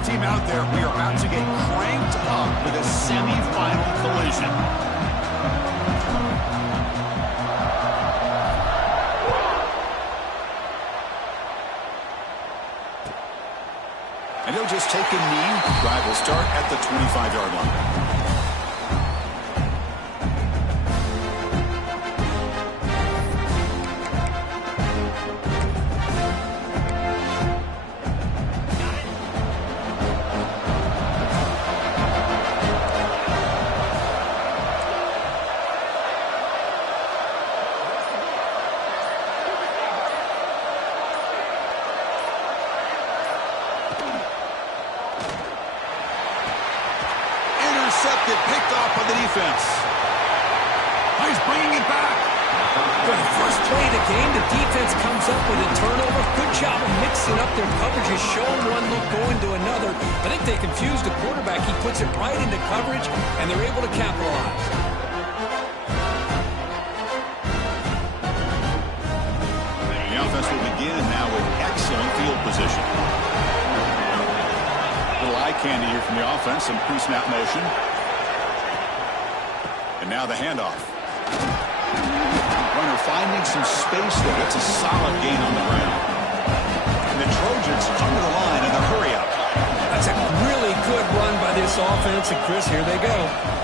playoff team out there, we are about to get cranked up with a semifinal collision. And he'll just take a knee. Drive will start at the 25-yard line. Intercepted, picked off by the defense. He's bringing it back. For the first play of the game, the defense comes up with a turnover. Good job of mixing up their coverages, showing one look, going to another. I think they confused the quarterback. He puts it right into coverage, and they're able to capitalize. The offense will begin now with excellent field position. Little eye candy here from the offense, some pre-snap motion. And now the handoff. Runner finding some space there. That's a solid gain on the ground. And the Trojans under the line in the hurry up. That's a really good run by this offense. And Chris, here they go.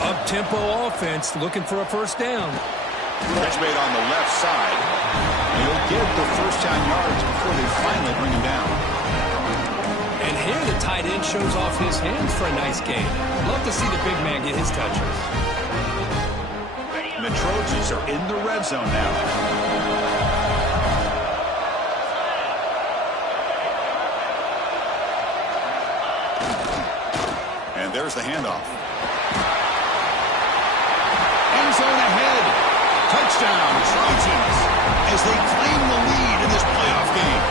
Up-tempo offense looking for a first down. Catch made on the left side. He'll get the first down yards before they finally bring him down. And here the tight end shows off his hands for a nice gain. Love to see the big man get his touches. And the Trojans are in the red zone now. And there's the handoff. End zone ahead. Touchdown, Trojans, as they claim the lead in this playoff game.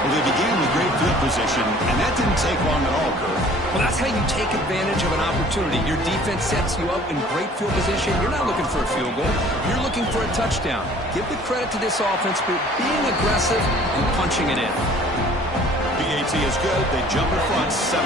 Well, they began with great field position, and that didn't take long at all, Kurt. Well, that's how you take advantage of an opportunity. Your defense sets you up in great field position. You're not looking for a field goal. You're looking for a touchdown. Give the credit to this offense for being aggressive and punching it in. BAT is good. They jump in front 7-0.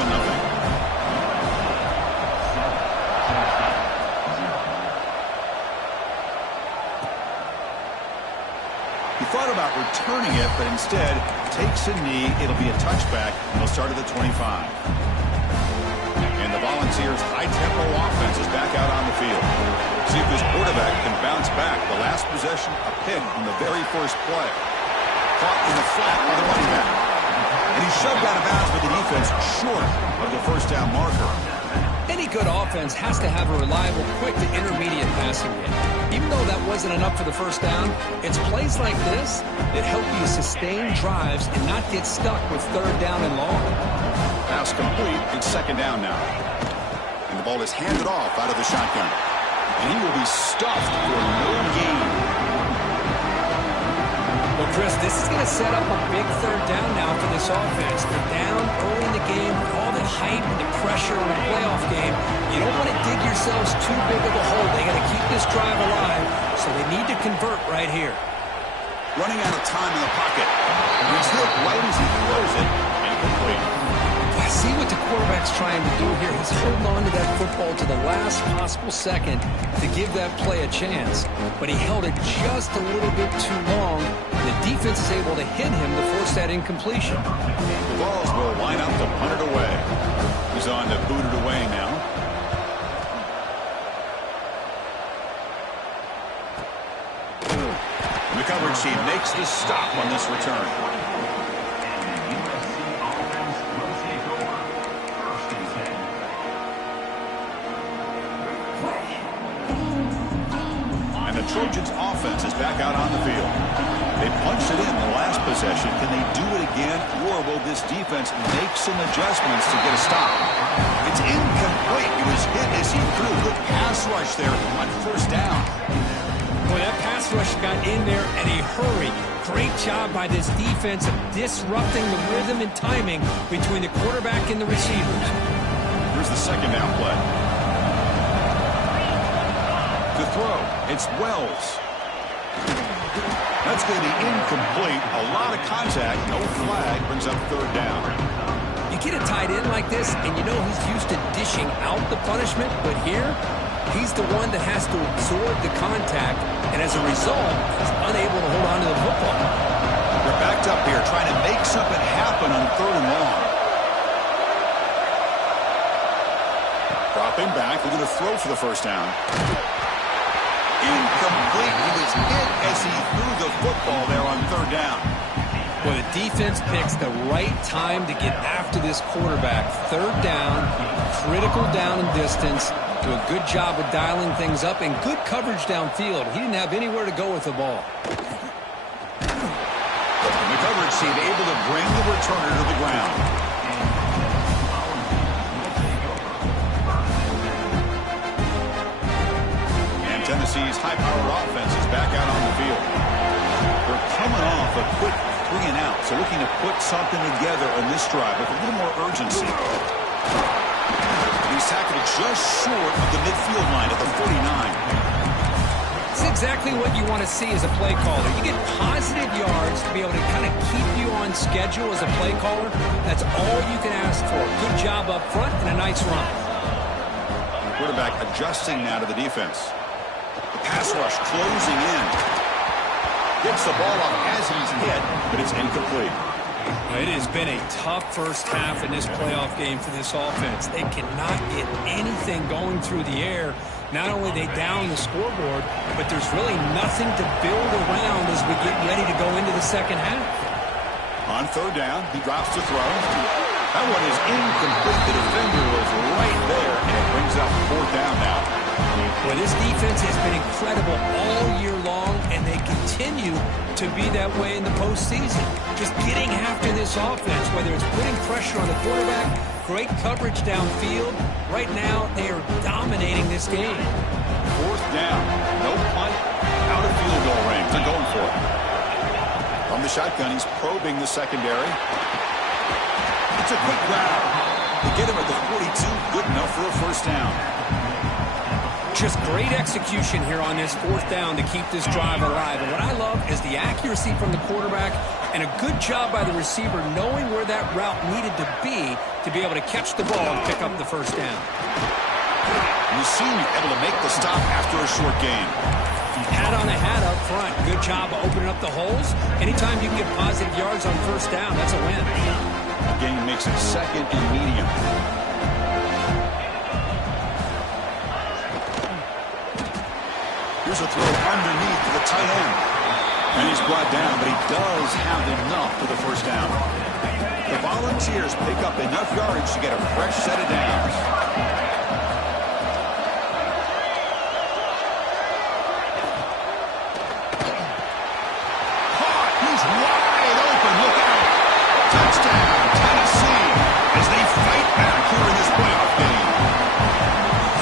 He thought about returning it, but instead takes a knee. It'll be a touchback, and he'll start at the 25. And the Volunteers' high-tempo offense is back out on the field. See if this quarterback can bounce back. The last possession, a pick on the very first play. Caught in the flat by the running back. And he shoved out of bounds with the defense short of the first down marker. Any good offense has to have a reliable, quick to intermediate passing game. Even though that wasn't enough for the first down, it's plays like this that help you sustain drives and not get stuck with third down and long. Pass complete. It's second down now. And the ball is handed off out of the shotgun. And he will be stuffed for no gain. Well, Chris, this is going to set up a big third down now for this offense. They're down early in the game with all the hype and the pressure on a playoff game. You don't want to dig yourselves too big of a hole. They got to keep this drive alive, so they need to convert right here. Running out of time in the pocket. He's hit right as he throws it. Incomplete. I see what the quarterback's trying to do here. He's holding on to that football to the last possible second to give that play a chance. But he held it just a little bit too long. The defense is able to hit him to force that incompletion. The Vols will line up to punt it away. He's on to boot it away now. And the coverage team makes the stop on this return. And the Trojans' offense is back out on the field. They punched it in the last possession. Can they do it again, or will this defense make some adjustments to get a stop? It's incomplete. It was hit as he threw. Good pass rush there on first down. Boy, that pass rush got in there in a hurry. Great job by this defense of disrupting the rhythm and timing between the quarterback and the receivers. Here's the second down play. To throw, it's Wells. That's going to be incomplete. A lot of contact, no flag, brings up third down. You get a tight end like this, and you know he's used to dishing out the punishment, but here, he's the one that has to absorb the contact, and as a result, he's unable to hold on to the football. We're backed up here trying to make something happen on 3rd and long. Dropping back, we're going to throw for the first down. Incomplete. He was hit as he threw the football there on 3rd down. Well, the defense picks the right time to get after this quarterback. 3rd down, critical down and distance. Do a good job of dialing things up and good coverage downfield. He didn't have anywhere to go with the ball. The coverage team able to bring the returner to the ground. And Tennessee's high-powered offense is back out on the field. They're coming off a quick 3 and out, so looking to put something together on this drive with a little more urgency. He's tackled just short of the midfield line at the 49. It's exactly what you want to see as a play caller. You get positive yards to be able to kind of keep you on schedule as a play caller. That's all you can ask for. Good job up front and a nice run. Quarterback adjusting now to the defense. The pass rush closing in. Gets the ball up as he's hit, but it's incomplete. It has been a tough first half in this playoff game for this offense. They cannot get anything going through the air. Not only they down the scoreboard, but there's really nothing to build around as we get ready to go into the second half. On 3rd down, he drops to throw. That one is incomplete. The defender was right there, and it brings up 4th down now. Well, this defense has been incredible all year long, and they continue to be that way in the postseason. Just getting after this offense, whether it's putting pressure on the quarterback, great coverage downfield. Right now, they are dominating this game. 4th down, no punt, out of field goal range. They're going for it. From the shotgun, he's probing the secondary. It's a quick grab. They get him at the 42, good enough for a first down. Just great execution here on this 4th down to keep this drive alive. And what I love is the accuracy from the quarterback and a good job by the receiver knowing where that route needed to be able to catch the ball and pick up the first down. The senior able to make the stop after a short gain. Hat on a hat up front. Good job of opening up the holes. Anytime you can get positive yards on first down, that's a win. The game makes it 2nd and medium. Here's a throw underneath to the tight end. And he's brought down, but he does have enough for the first down. The Volunteers pick up enough yards to get a fresh set of downs. Caught! He's wide open. Look out! Touchdown, Tennessee, as they fight back here in this playoff game.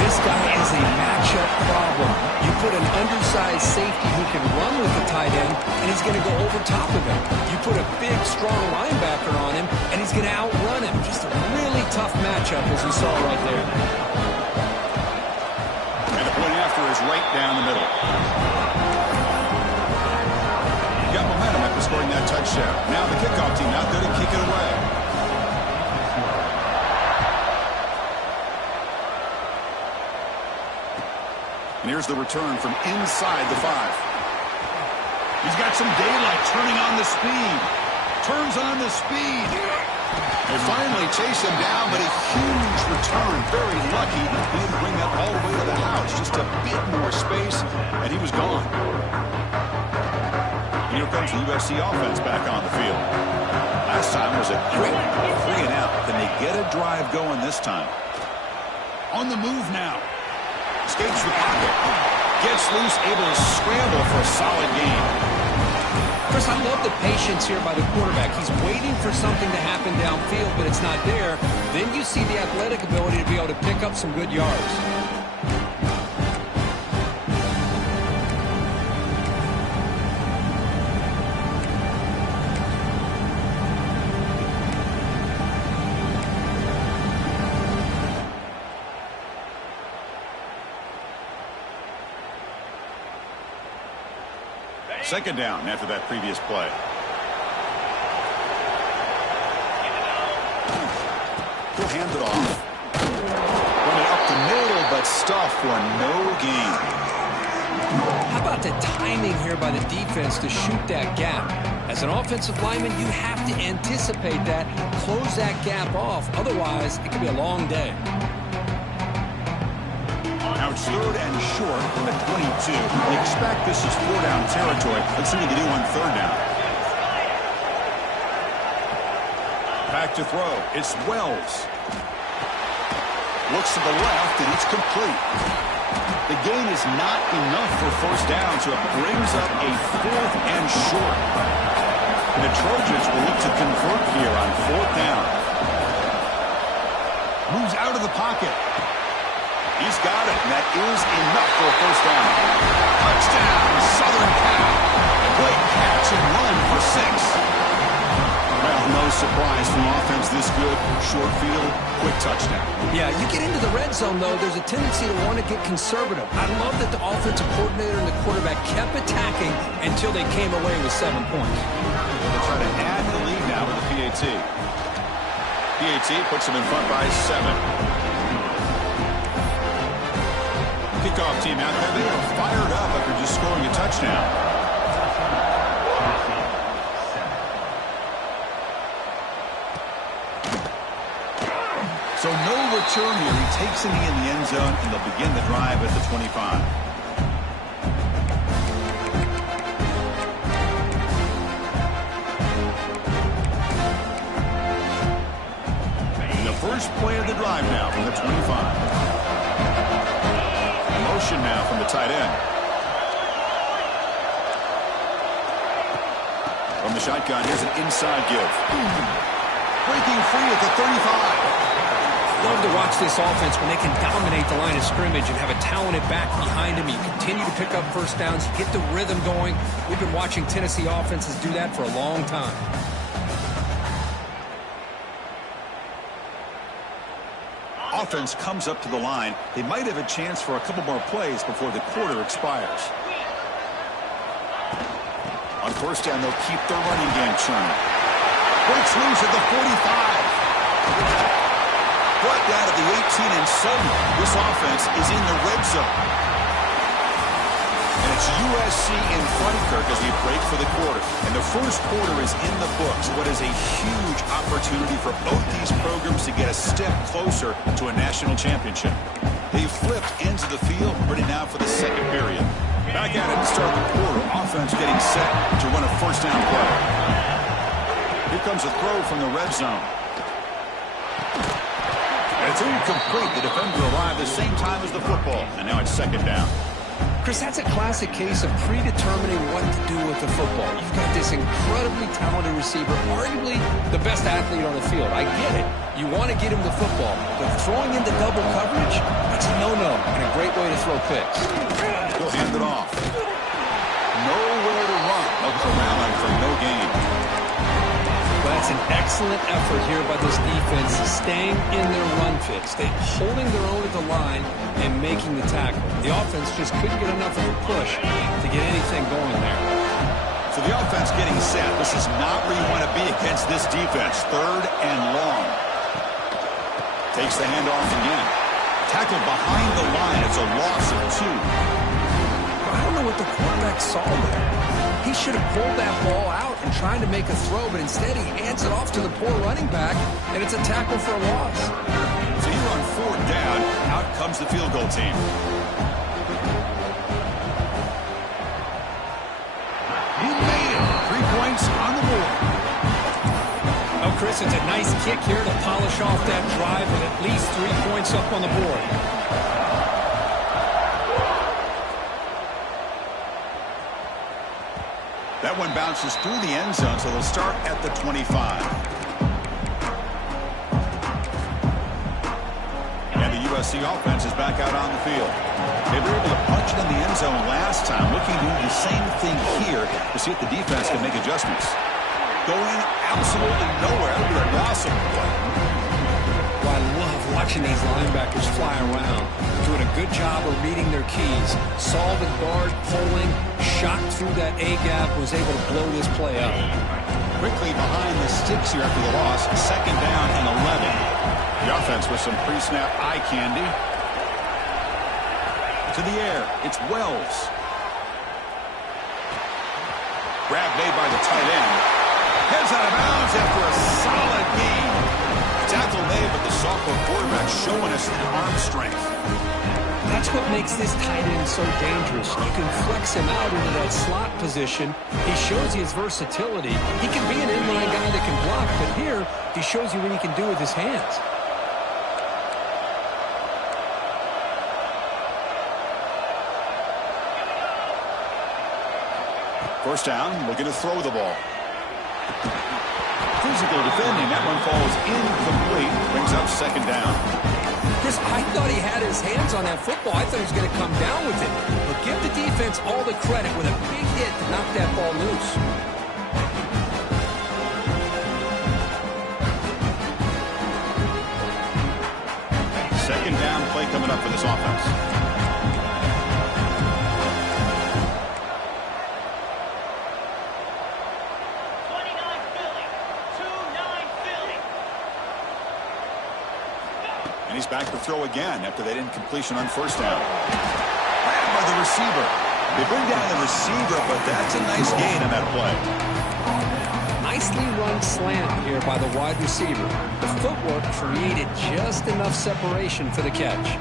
This guy is a matchup problem. You put an undersized safety who can run with the tight end, and he's going to go over top of him. You put a big, strong linebacker on him, and he's going to outrun him. Just a really tough matchup, as you saw right there. And the point after is right down the middle. Got momentum after scoring that touchdown. Now the kickoff team out there to kick it away. And here's the return from inside the 5. He's got some daylight turning on the speed. Turns on the speed. They finally chase him down, but a huge return. Very lucky he didn't bring that all the way to the house. Just a bit more space, and he was gone. And here comes the USC offense back on the field. Last time was a quick 3 and out. Can they get a drive going this time? On the move now. Escapes the pocket. Gets loose, able to scramble for a solid gain. Chris, I love the patience here by the quarterback. He's waiting for something to happen downfield, but it's not there. Then you see the athletic ability to be able to pick up some good yards. Second down after that previous play. hand it off. Running up the middle, but stuffed for no gain. How about the timing here by the defense to shoot that gap? As an offensive lineman, you have to anticipate that, close that gap off. Otherwise, it could be a long day. Now it's 3rd and short from the 22. We expect this is 4-down territory. Let's see what they do on 3rd down. Back to throw. It's Wells. Looks to the left, and it's complete. The gain is not enough for 1st down, so it brings up a 4th and short. And the Trojans will look to convert here on 4th down. Moves out of the pocket. He's got it, and that is enough for a 1st down. Touchdown, Southern Cal. Great catch and run for 6. Well, no surprise from offense this good. Short field, quick touchdown. Yeah, you get into the red zone, though, there's a tendency to want to get conservative. I love that the offensive coordinator and the quarterback kept attacking until they came away with 7 points. They'll try to add the lead now with the PAT. PAT puts them in front by 7. Kickoff team out there. They are fired up after just scoring a touchdown. So no return here. He takes it in the end zone, and they'll begin the drive at the 25. And the first play of the drive now from the 25. Motion now from the tight end. From the shotgun, here's an inside give. Breaking free at the 35. Love to watch this offense when they can dominate the line of scrimmage and have a talented back behind him. You continue to pick up 1st downs, you get the rhythm going. We've been watching Tennessee offenses do that for a long time. Offense comes up to the line. They might have a chance for a couple more plays before the quarter expires. On 1st down, they'll keep their running game churning. Breaks loose at the 45. Brought down at the 18, and suddenly this offense is in the red zone. And it's USC in front, Kirk, as we break for the quarter. And the first quarter is in the books. What is a huge opportunity for both these programs to get a step closer to a national championship. They've flipped into the field, ready now for the 2nd period. Back at it to start the quarter. Offense getting set to run a 1st down play. Here comes a throw from the red zone. And it's incomplete. The defender arrived the same time as the football. And now it's 2nd down. Chris, that's a classic case of predetermining what to do with the football. You've got this incredibly talented receiver, arguably the best athlete on the field. I get it. You want to get him the football. But throwing into double coverage, that's a no-no and a great way to throw picks. He'll hand it off. Nowhere to run. They'll corral him for no gain. Well, that's an excellent effort here by this defense, staying in their run fit, holding their own at the line and making the tackle. The offense just couldn't get enough of a push to get anything going there. So the offense getting set. This is not where you want to be against this defense. 3rd and long. Takes the handoff again. Tackled behind the line. It's a loss of 2. I don't know what the quarterback saw there. He should have pulled that ball out and tried to make a throw, but instead he hands it off to the poor running back, and it's a tackle for a loss. So here on 4th down, out comes the field goal team. He made it. 3 points on the board. Oh, Chris, it's a nice kick here to polish off that drive with at least 3 points up on the board. That one bounces through the end zone, so they'll start at the 25. And the USC offense is back out on the field. They were able to punch it in the end zone last time, looking to do the same thing here to see if the defense can make adjustments. Going absolutely nowhere with a loss of play. Well, I love watching these linebackers fly around, doing a good job of reading their keys. Saw the guard pulling, shot through that A-gap, was able to blow this play up. Quickly behind the sticks here after the loss. 2nd down and 11. The offense with some pre-snap eye candy. To the air, it's Wells. Grab made by the tight end. Heads out of bounds after a solid gain. Tackle made, but the sophomore quarterback showing us that arm strength. That's what makes this tight end so dangerous. You can flex him out into that slot position. He shows you his versatility. He can be an inline guy that can block, but here he shows you what he can do with his hands. First down, looking to throw the ball. Physical defending, that one falls incomplete. Brings up second down. Chris, I thought he had his hands on that football. I thought he was going to come down with it. But give the defense all the credit with a big hit to knock that ball loose. Second down play coming up for this offense. And he's back to throw again after that incompletion on first down. Ran by the receiver. They bring down the receiver, but that's a nice gain on that play. Nicely run slant here by the wide receiver. The footwork created just enough separation for the catch.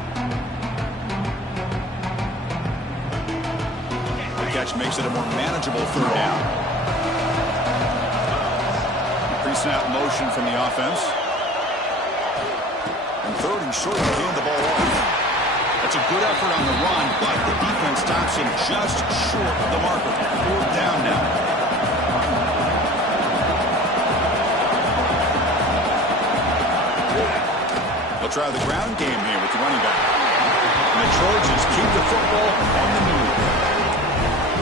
The catch makes it a more manageable third down. Pre-snap motion from the offense. And third and short, they hand the ball off. That's a good effort on the run, but the defense stops him just short of the marker. Fourth down now. They'll try the ground game here with the running back. And the Trojans keep the football on the move.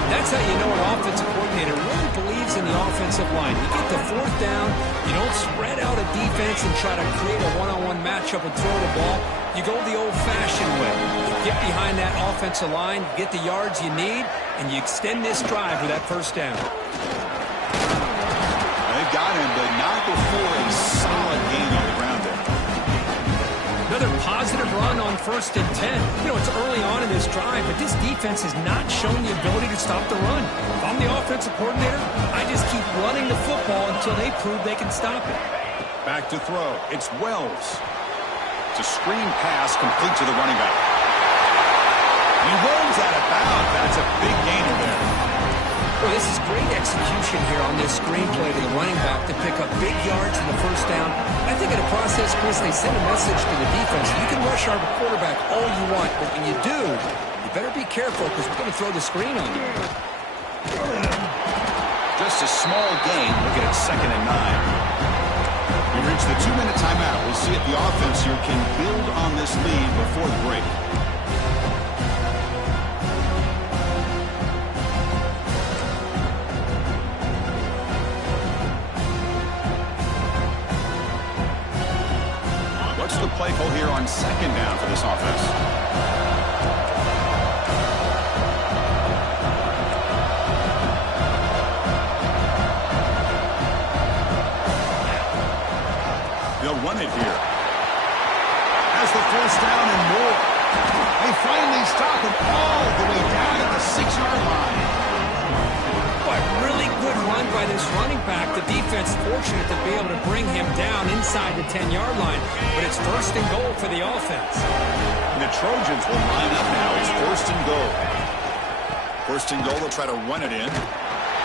That's how you know an offensive coordinator really believes in the offensive line. You get the fourth down, you don't spread out a defense and try to create a one-on-one matchup and throw the ball. You go the old-fashioned way. You get behind that offensive line, you get the yards you need, and you extend this drive with that first down. They've got him, but not before a solid gain on the ground there. Another positive run on 1st and 10. You know, it's early on in this drive, but this defense has not shown the ability to stop the run. If I'm the offensive coordinator, I just keep running the football until they prove they can stop it. Back to throw. It's Wells. It's a screen pass complete to the running back. He runs out of bounds. That's a big gainer there. Well, this is great execution here on this screenplay to the running back to pick up big yards in the first down. I think in the process, Chris, they send a message to the defense. You can rush our quarterback all you want, but when you do, you better be careful because we're going to throw the screen on you. Just a small gain. Look at it, 2nd and 9. We reach the 2-minute timeout. We'll see if the offense here can build on this lead before the break. What's the play call here on 2nd down for this offense? They'll run it here. Has the first down and more. They finally stop him all the way down at the 6-yard line. Boy, really good run by this running back. The defense fortunate to be able to bring him down inside the 10-yard line. But it's 1st and goal for the offense. And the Trojans will line up now. It's 1st and goal. 1st and goal, they'll try to run it in.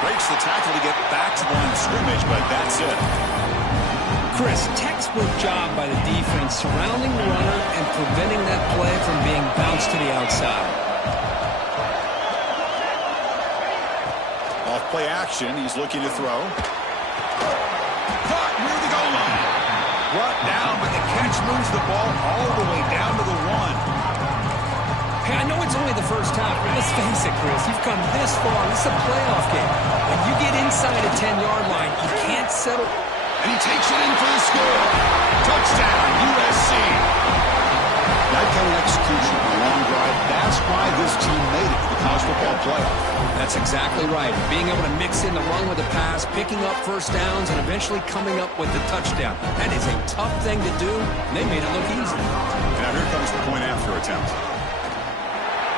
Breaks the tackle to get back to the line of scrimmage, but that's it. Chris, textbook job by the defense surrounding the runner and preventing that play from being bounced to the outside. Off play action, he's looking to throw. Caught near the goal line. Brought down, but the catch moves the ball all the way down to the 1. Hey, I know it's only the first half, but let's face it, Chris. You've come this far. This is a playoff game. When you get inside a 10-yard line, you can't settle. And he takes it in for the score. Touchdown, USC. That kind of execution on a long drive, that's why this team made it to the college football playoff. That's exactly right. Being able to mix in the run with the pass, picking up first downs, and eventually coming up with the touchdown. That is a tough thing to do, and they made it look easy. Now here comes the point after attempt.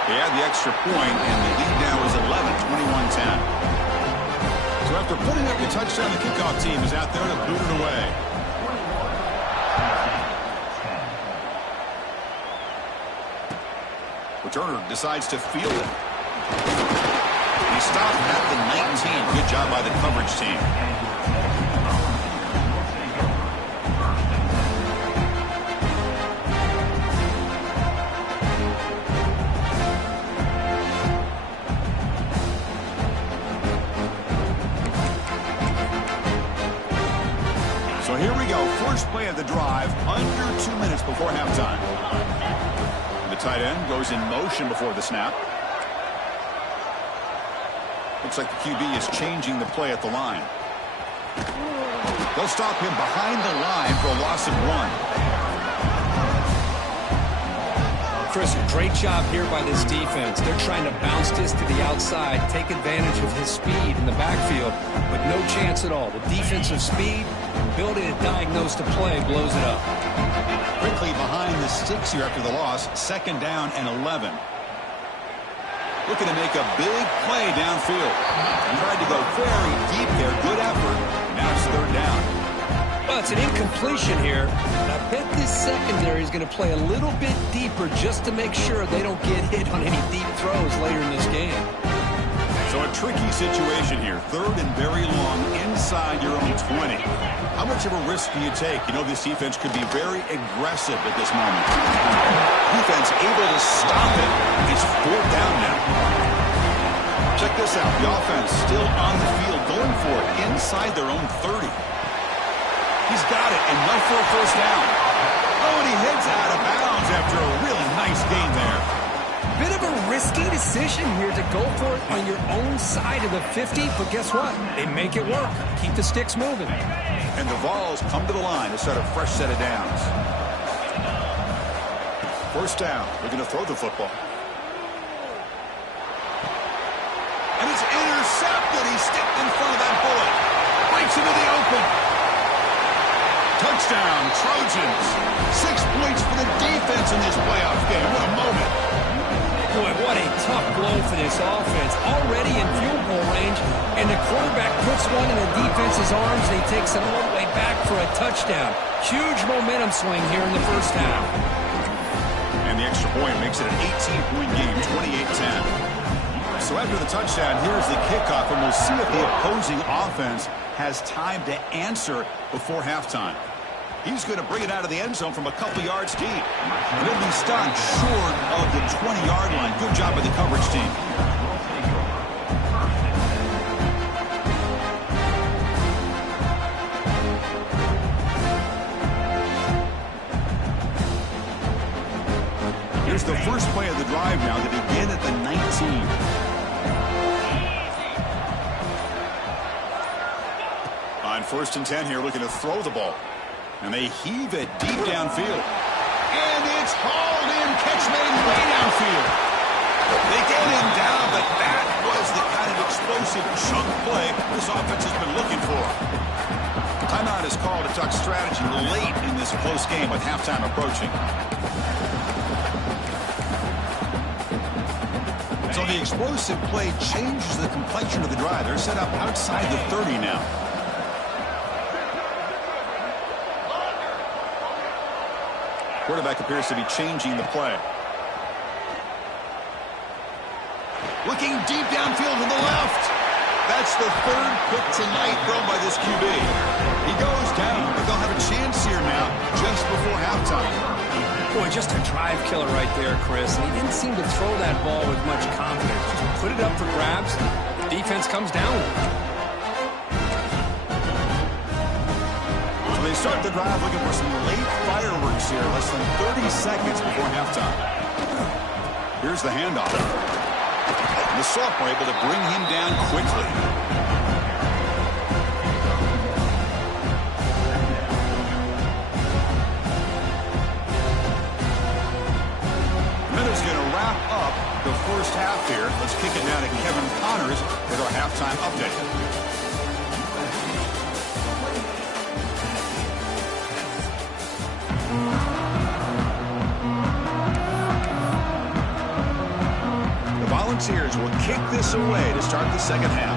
They add the extra point, and the lead now is 11, 21-10. So after putting up the touchdown, the kickoff team is out there to boot it away. Returner decides to field it. He stopped at the 19. Good job by the coverage team. So here we go. First play of the drive, under 2 minutes before halftime. The tight end goes in motion before the snap. Looks like the QB is changing the play at the line. They'll stop him behind the line for a loss of 1. Chris, great job here by this defense. They're trying to bounce this to the outside, take advantage of his speed in the backfield, but no chance at all. The defensive speed, ability to diagnose the play, blows it up. Quickly behind the sticks here after the loss, 2nd down and 11. Looking to make a big play downfield. Tried to go very deep there. Good effort. Now it's 3rd down. Well, it's an incompletion here. And I bet this secondary is going to play a little bit deeper just to make sure they don't get hit on any deep throws later in this game. So a tricky situation here. 3rd and very long inside your own 20. How much of a risk do you take? You know this defense could be very aggressive at this moment. Defense able to stop it. It's 4th down now. Check this out. The offense still on the field going for it inside their own 30. He's got it, enough for a 1st down. Oh, and he heads out of bounds after a really nice gain there. Bit of a risky decision here to go for it on your own side of the 50, but guess what? They make it work. Keep the sticks moving. And the Vols come to the line to set a fresh set of downs. 1st down. They're going to throw the football. And it's intercepted. He stepped in front of that bullet. Breaks into the open. Touchdown, Trojans. 6 points for the defense in this playoff game. What a moment. Boy, what a tough blow for this offense. Already in field goal range, and the quarterback puts one in the defense's arms, and he takes it all the way back for a touchdown. Huge momentum swing here in the 1st half. And the extra point makes it an 18-point game, 28-10. So after the touchdown, here's the kickoff, and we'll see if the opposing offense has time to answer before halftime. He's going to bring it out of the end zone from a couple yards deep. And he'll be stopped short of the 20-yard line. Good job by the coverage team. Here's the first play of the drive now to begin at the 19. On 1st and 10 here, looking to throw the ball. And they heave it deep downfield. And it's hauled in. Catch made way downfield. They get him down, but that was the kind of explosive chunk play this offense has been looking for. Timeout is called to talk strategy late in this close game with halftime approaching. So the explosive play changes the complexion of the drive. They're set up outside the 30 now. Quarterback appears to be changing the play. Looking deep downfield to the left. That's the 3rd pick tonight thrown by this QB. He goes down, but they'll have a chance here now just before halftime. Boy, just a drive killer right there, Chris. And he didn't seem to throw that ball with much confidence. Just put it up for grabs. The defense comes down with it. They start the drive looking for some late fireworks here, less than 30 seconds before halftime. Here's the handoff. The sophomore able to bring him down quickly. That is going to wrap up the 1st half here. Let's kick it down to Kevin Connors halftime update. The Volunteers will kick this away to start the second half.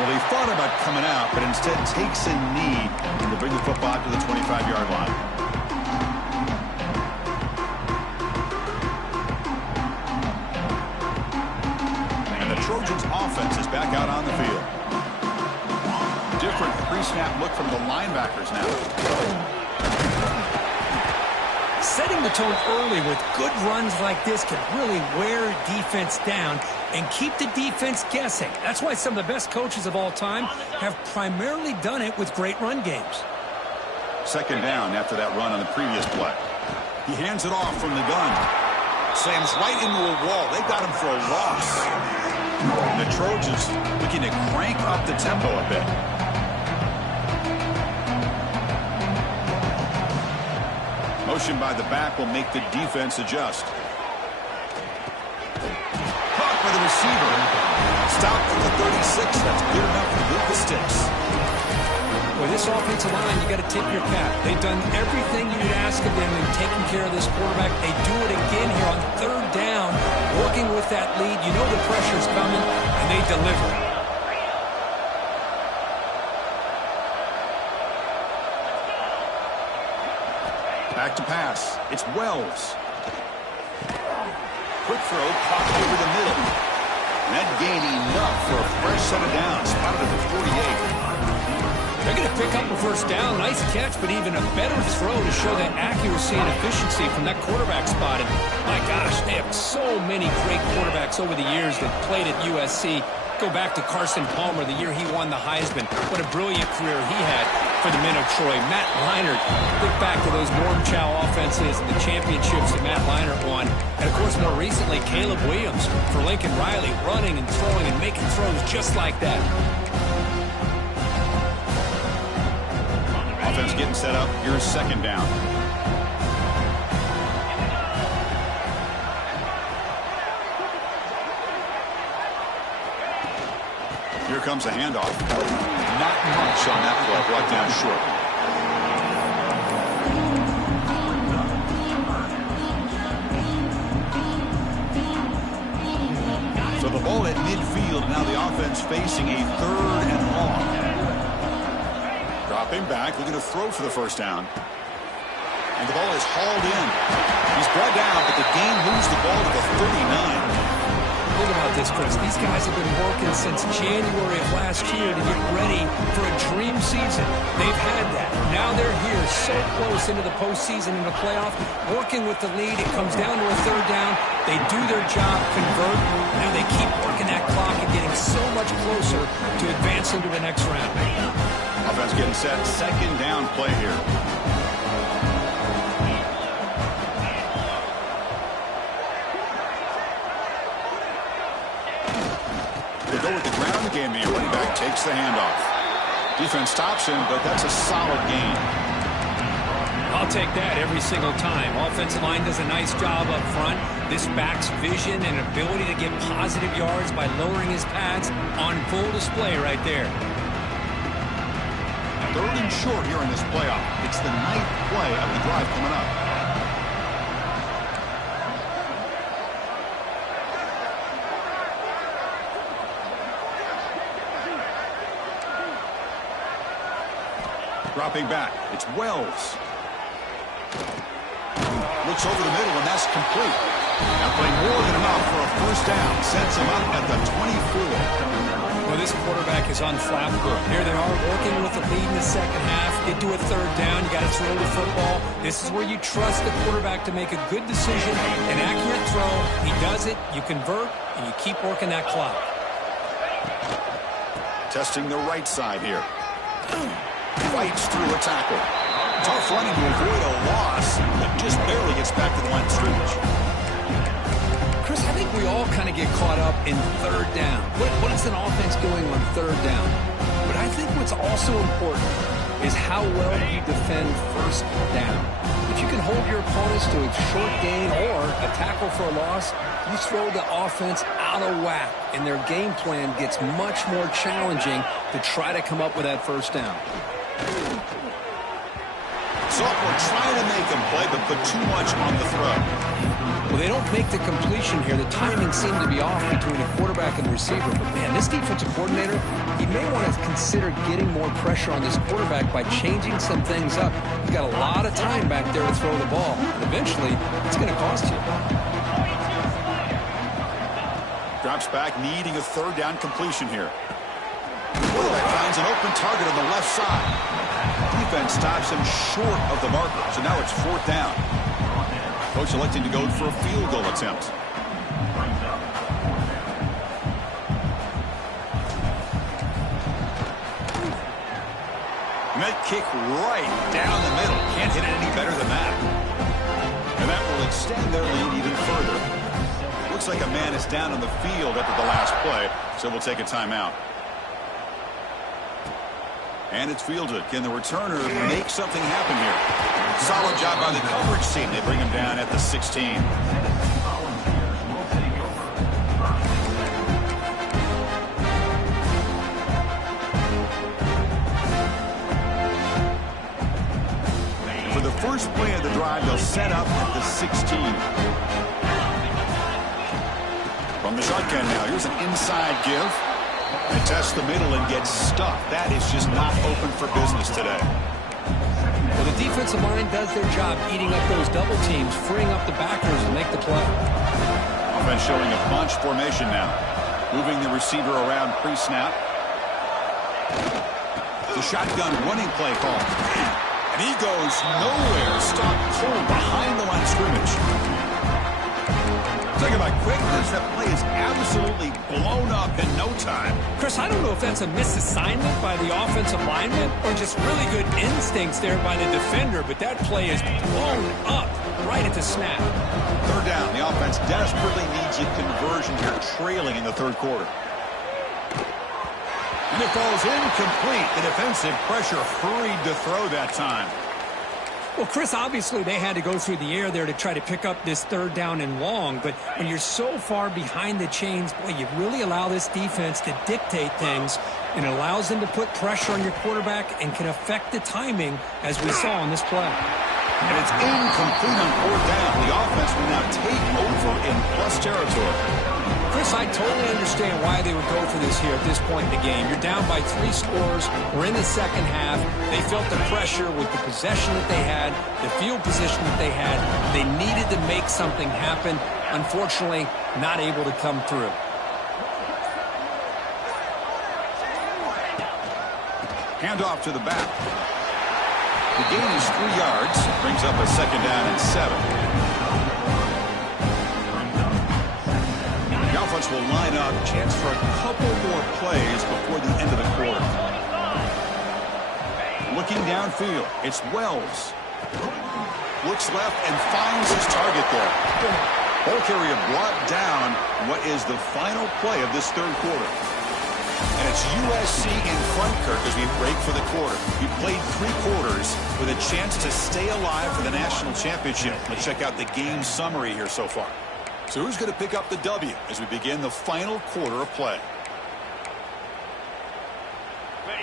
Well, he thought about coming out, but instead takes a knee to bring the football to the 25-yard line. And the Trojans' offense is back out on the field. Different pre-snap look from the linebackers now. Setting the tone early with good runs like this can really wear defense down and keep the defense guessing. That's why some of the best coaches of all time have primarily done it with great run games. Second down after that run on the previous play. He hands it off from the gun. Slams right into a wall. They got him for a loss. And the Trojans looking to crank up the tempo a bit. Motion by the back will make the defense adjust. Caught by the receiver. Stopped at the 36. That's good enough to move the sticks. With this offensive line, you got to tip your cap. They've done everything you would ask of them in taking care of this quarterback. They do it again here on third down, working with that lead. You know the pressure's coming, and they deliver. Back to pass. It's Wells. Quick throw, caught over the middle. And that gained enough for a fresh set of downs. Spotted at the 48. They're going to pick up a first down. Nice catch, but even a better throw to show that accuracy and efficiency from that quarterback spot. And my gosh, they have so many great quarterbacks over the years that played at USC. Go back to Carson Palmer, the year he won the Heisman. What a brilliant career he had for the men of Troy. Matt Leinart, look back to those Norm Chow offenses and the championships that Matt Leinart won. And, of course, more recently, Caleb Williams for Lincoln Riley, running and throwing and making throws just like that. Offense getting set up. Here's second down. Here comes a handoff. Not much on that play. Brought down short. So the ball at midfield. Now the offense facing a third and long. Dropping back, looking to throw for the first down. And the ball is hauled in. He's brought down, but the game moves the ball to the 39. Think about this, Chris. These guys have been working since January of last year to get ready for a dream season. They've had that. Now they're here so close into the postseason and the playoff, working with the lead. It comes down to a third down. They do their job, convert. Now they keep working that clock and getting so much closer to advance into the next round. Offense getting set. Second down play here. Go with the ground game here. Running back takes the handoff. Defense stops him, but that's a solid gain. I'll take that every single time. Offensive line does a nice job up front. This back's vision and ability to get positive yards by lowering his pads on full display right there. Third and short here in this playoff. It's the ninth play of the drive coming up. Dropping back. It's Wells. Looks over the middle, and that's complete. Now playing more than enough for a first down. Sets him up at the 24. Well, this quarterback is unflappable. Here they are working with the lead in the second half. Get to a third down. You got to throw the football. This is where you trust the quarterback to make a good decision, an accurate throw. He does it. You convert, and you keep working that clock. Testing the right side here. Fights through a tackle. Tough running to avoid a loss, but just barely gets back to the line of scrimmage. Chris, I think we all kind of get caught up in third down. What is an offense doing on third down? But I think what's also important is how well you defend first down. If you can hold your opponent comes to a short gain or a tackle for a loss, you throw the offense out of whack, and their game plan gets much more challenging to try to come up with that first down. Sophomore trying to make him play, but put too much on the throw. Well, they don't make the completion here. The timing seemed to be off between the quarterback and the receiver. But, man, this defensive coordinator, he may want to consider getting more pressure on this quarterback by changing some things up. He's got a lot of time back there to throw the ball. And eventually, it's going to cost you. Drops back, needing a third down completion here. Quarterback finds an open target on the left side. Defense stops him short of the marker, so now it's fourth down. Coach electing to go for a field goal attempt. And that kick right down the middle. Can't hit it any better than that. And that will extend their lead even further. Looks like a man is down on the field after the last play, so we'll take a timeout. And it's fielded. Can the returner make something happen here? Solid job by the coverage team. They bring him down at the 16. For the first play of the drive, they'll set up at the 16. From the shotgun now, here's an inside give. They test the middle and get stuffed. That is just not open for business today. Well, the defensive line does their job eating up those double teams, freeing up the backers to make the play. Offense showing a bunch formation now. Moving the receiver around pre-snap. The shotgun running play call. And he goes nowhere. Stopped cold behind the line of scrimmage. Talking about quickness, that play is absolutely blown up in no time. Chris, I don't know if that's a misassignment by the offensive lineman or just really good instincts there by the defender, but that play is blown up right at the snap. Third down. The offense desperately needs a conversion here, trailing in the third quarter. And it falls incomplete. The defensive pressure hurried to throw that time. Well, Chris, obviously they had to go through the air there to try to pick up this third down and long, but when you're so far behind the chains, boy, you really allow this defense to dictate things, and it allows them to put pressure on your quarterback and can affect the timing, as we saw on this play. And it's incomplete on fourth down. The offense will now take over in plus territory. Chris, I totally understand why they would go for this here at this point in the game. You're down by 3 scores. We're in the second half. They felt the pressure with the possession that they had, the field position that they had. They needed to make something happen. Unfortunately, not able to come through. Handoff to the back. The gain is 3 yards. Brings up a second down and 7. The offense will line up. Chance for a couple more plays before the end of the quarter. Looking downfield. It's Wells. Looks left and finds his target there. Ball carrier brought down what is the final play of this third quarter. And it's USC in front, Kirk, as we break for the quarter. He played 3 quarters with a chance to stay alive for the national championship. Let's check out the game summary here so far. So who's going to pick up the W as we begin the final quarter of play?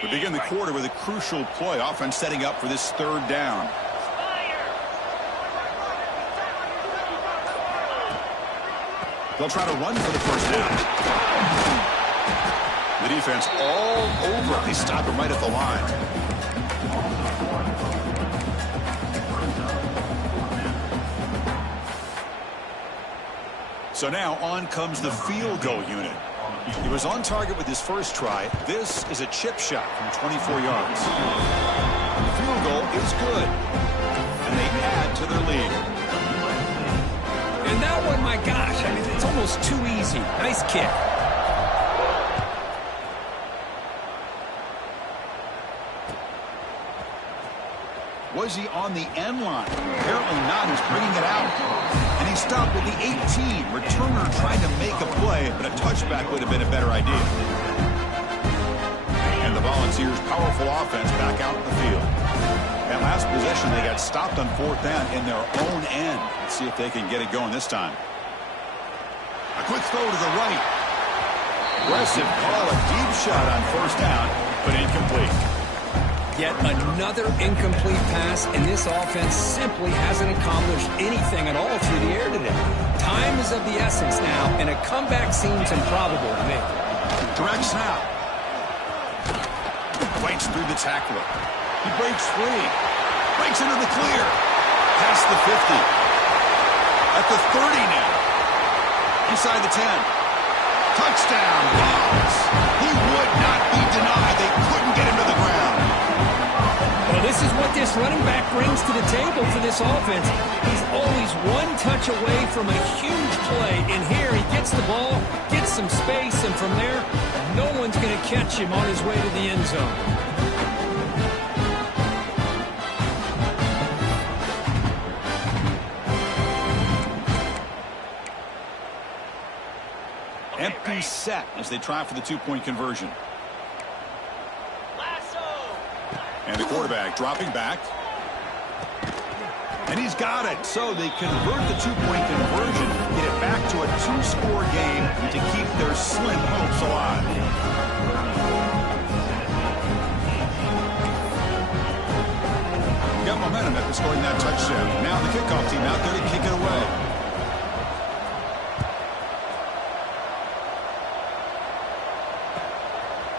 We begin the quarter with a crucial play. Offense setting up for this third down. They'll try to run for the first down. The defense all over it. They stop him right at the line. So now on comes the field goal unit. He was on target with his first try. This is a chip shot from 24 yards. The field goal is good. And they add to their lead. And that one, my gosh, I mean, it's almost too easy. Nice kick. Was he on the end line? Apparently not. He's bringing it out. And he stopped at the 18. Returner trying to make a play, but a touchback would have been a better idea. And the Volunteers' powerful offense back out in the field. That last possession, they got stopped on 4th down in their own end. Let's see if they can get it going this time. A quick throw to the right. Aggressive call, a deep shot on 1st down, but incomplete. Yet another incomplete pass, and this offense simply hasn't accomplished anything at all through the air today. Time is of the essence now, and a comeback seems improbable to me. Direct snap. Breaks through the tackler. He breaks free. Breaks into the clear. Past the 50. At the 30 now. Inside the 10. Touchdown. Dogs. He would not be denied. They couldn't get him to the ground. Well, this is what this running back brings to the table for this offense. He's always one touch away from a huge play. And here he gets the ball, gets some space, and from there, no one's going to catch him on his way to the end zone. Empty set as they try for the 2-point conversion. And the quarterback dropping back. And he's got it. So they convert the 2-point conversion, get it back to a 2-score game to keep their slim hopes alive. Got momentum after scoring that touchdown. Now the kickoff team out there to kick it away.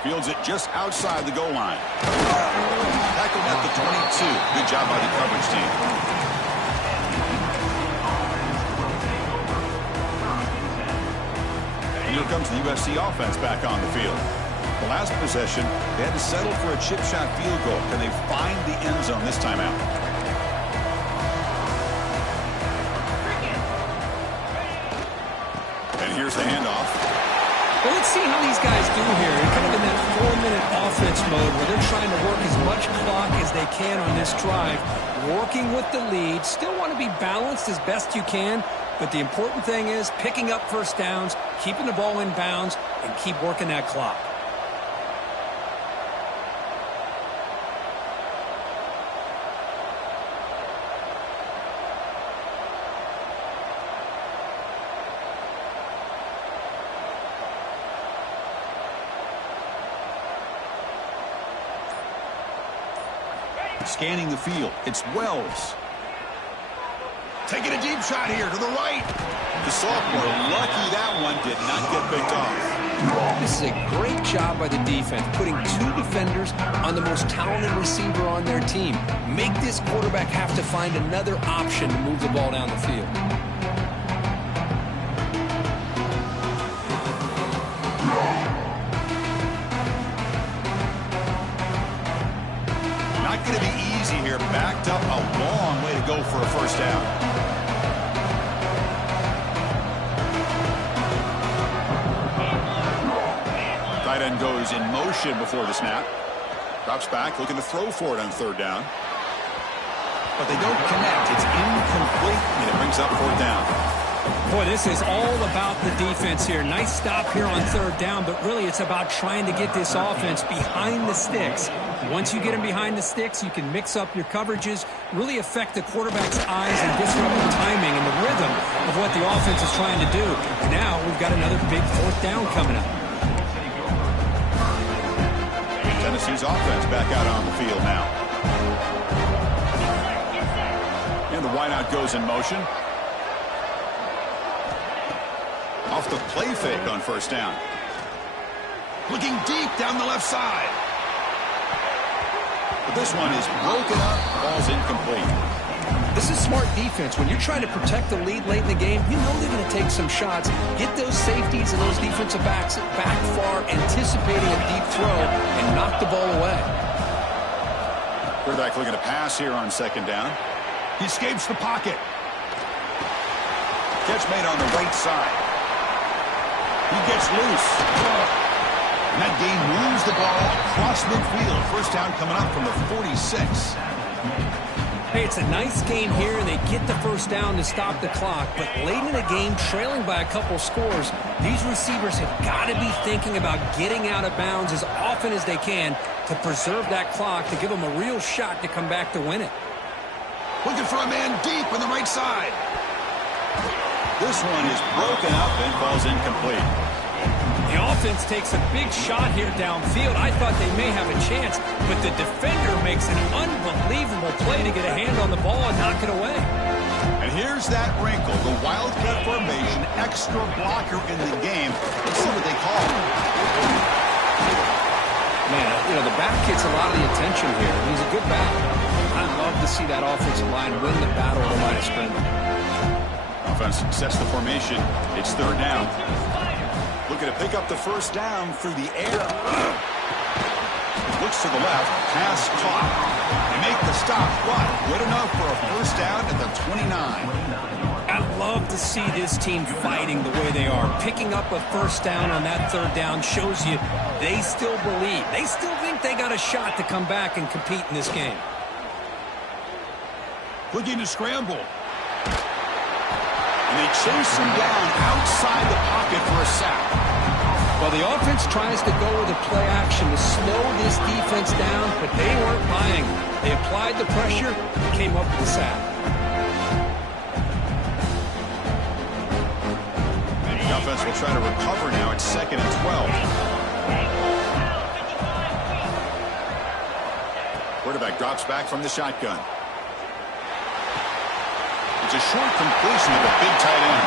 Fields it just outside the goal line. Tackled at the 22. Good job by the coverage team. And here comes the USC offense back on the field. The last possession, they had to settle for a chip shot field goal. Can they find the end zone this time out? And here's the handoff. Well, let's see how these guys do here. They're kind of in that 4-minute offense mode where they're trying to work as much clock as they can on this drive, working with the lead. Still want to be balanced as best you can, but the important thing is picking up 1st downs, keeping the ball in bounds, and keep working that clock. Scanning the field, it's Wells. Taking a deep shot here to the right. The sophomore, lucky that one did not get picked off. This is a great job by the defense, putting 2 defenders on the most talented receiver on their team. Make this quarterback have to find another option to move the ball down the field. Not going to be easy here. Backed up a long way to go for a 1st down. Tight end goes in motion before the snap. Drops back, looking to throw for it on 3rd down. But they don't connect. It's incomplete, and it brings up 4th down. Boy, this is all about the defense here. Nice stop here on 3rd down, but really it's about trying to get this offense behind the sticks. Once you get them behind the sticks, you can mix up your coverages, really affect the quarterback's eyes and disrupt the timing and the rhythm of what the offense is trying to do. Now we've got another big 4th down coming up. Tennessee's offense back out on the field now. And the wideout goes in motion. Off the play fake on 1st down. Looking deep down the left side. But this one is broken up. Ball's incomplete. This is smart defense. When you're trying to protect the lead late in the game, you know they're going to take some shots. Get those safeties and those defensive backs back far, anticipating a deep throw, and knock the ball away. Quarterback looking to pass here on 2nd down. He escapes the pocket. Catch made on the right side. He gets loose. And that game moves the ball across midfield. 1st down coming up from the 46. Hey, it's a nice game here, and they get the first down to stop the clock. But late in the game, trailing by a couple scores, these receivers have got to be thinking about getting out of bounds as often as they can to preserve that clock, to give them a real shot to come back to win it. Looking for a man deep on the right side. This one is broken up and falls incomplete. The offense takes a big shot here downfield. I thought they may have a chance, but the defender makes an unbelievable play to get a hand on the ball and knock it away. And here's that wrinkle, the wildcat formation, extra blocker in the game. Let's see what they call it. Man, you know, the back gets a lot of the attention here. He's a good back. I'd love to see that offensive line win the battle of the line of scrimmage. Offense sets the formation. It's third down. Looking to pick up the first down through the air. Looks to the left. Pass caught. They make the stop, but good enough for a first down at the 29. I love to see this team fighting the way they are. Picking up a first down on that third down shows you they still believe. They still think they got a shot to come back and compete in this game. Looking to scramble. And they chase him down outside the pocket for a sack. Well, the offense tries to go with a play action to slow this defense down, but they weren't buying. They applied the pressure and came up with the sack. And the offense will try to recover now. It's 2nd and 12. Quarterback drops back from the shotgun. It's a short completion of a big tight end.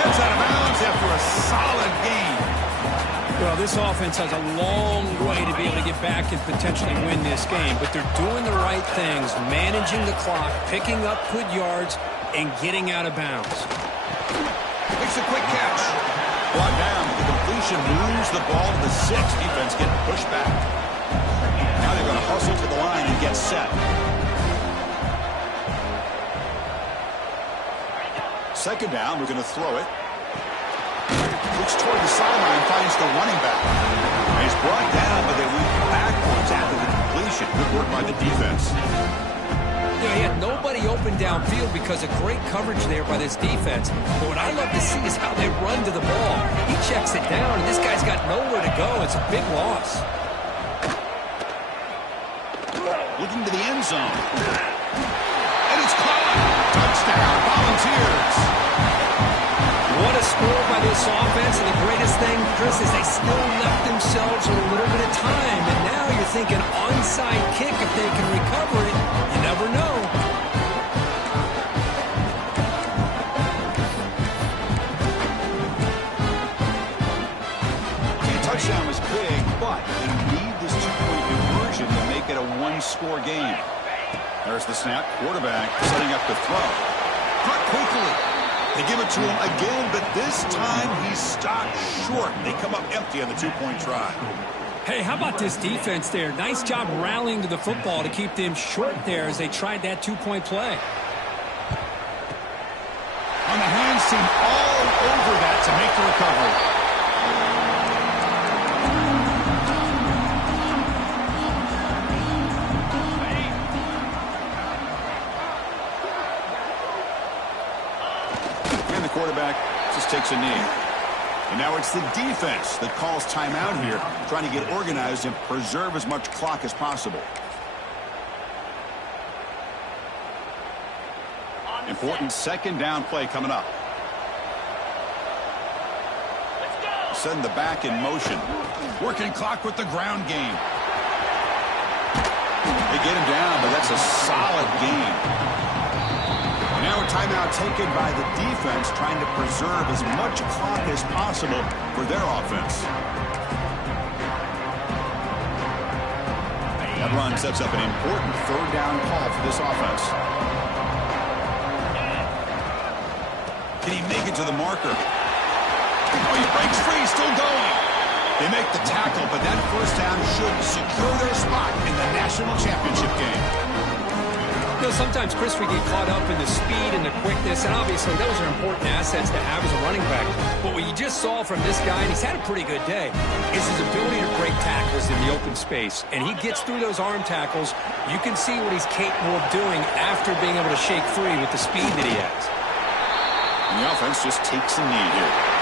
Heads out of bounds after a solid game. Well, this offense has a long way to be able to get back and potentially win this game, but they're doing the right things, managing the clock, picking up good yards, and getting out of bounds. Makes a quick catch. Brought down. The completion moves the ball to the 6. Defense getting pushed back. Now they're going to hustle to the line and get set. Second down, we're going to throw it. Looks toward the sideline, finds the running back. And he's brought down, but they move backwards after the completion. Good work by the defense. You know, he had nobody open downfield because of great coverage there by this defense. But what I love to see is how they run to the ball. He checks it down, and this guy's got nowhere to go. It's a big loss. Looking to the end zone. And it's caught. Touchdown, Volunteers. What a score by this offense, and the greatest thing, Chris, is they still left themselves a little bit of time. And now you're thinking onside kick if they can recover it. You never know. The touchdown was big, but they need this two-point conversion to make it a one-score game. There's the snap. Quarterback setting up the throw. Cut quickly. They give it to him again, but this time he's stopped short. They come up empty on the two-point try. Hey, how about this defense there? Nice job rallying to the football to keep them short there as they tried that two-point play. On the hands team all over that to make the recovery. Quarterback just takes a knee. And now it's the defense that calls timeout here, trying to get organized and preserve as much clock as possible. Important second down play coming up. Send the back in motion. Working clock with the ground game. They get him down, but that's a solid game. Now a timeout taken by the defense, trying to preserve as much clock as possible for their offense. That run sets up an important third down call for this offense. Can he make it to the marker? Oh, he breaks free, still going. They make the tackle, but that first down should secure their spot in the national championship game. You know, sometimes, Chris, we get caught up in the speed and the quickness, and obviously those are important assets to have as a running back. But what you just saw from this guy, and he's had a pretty good day, is his ability to break tackles in the open space. And he gets through those arm tackles. You can see what he's capable of doing after being able to shake free with the speed that he has. And the offense just takes a knee here.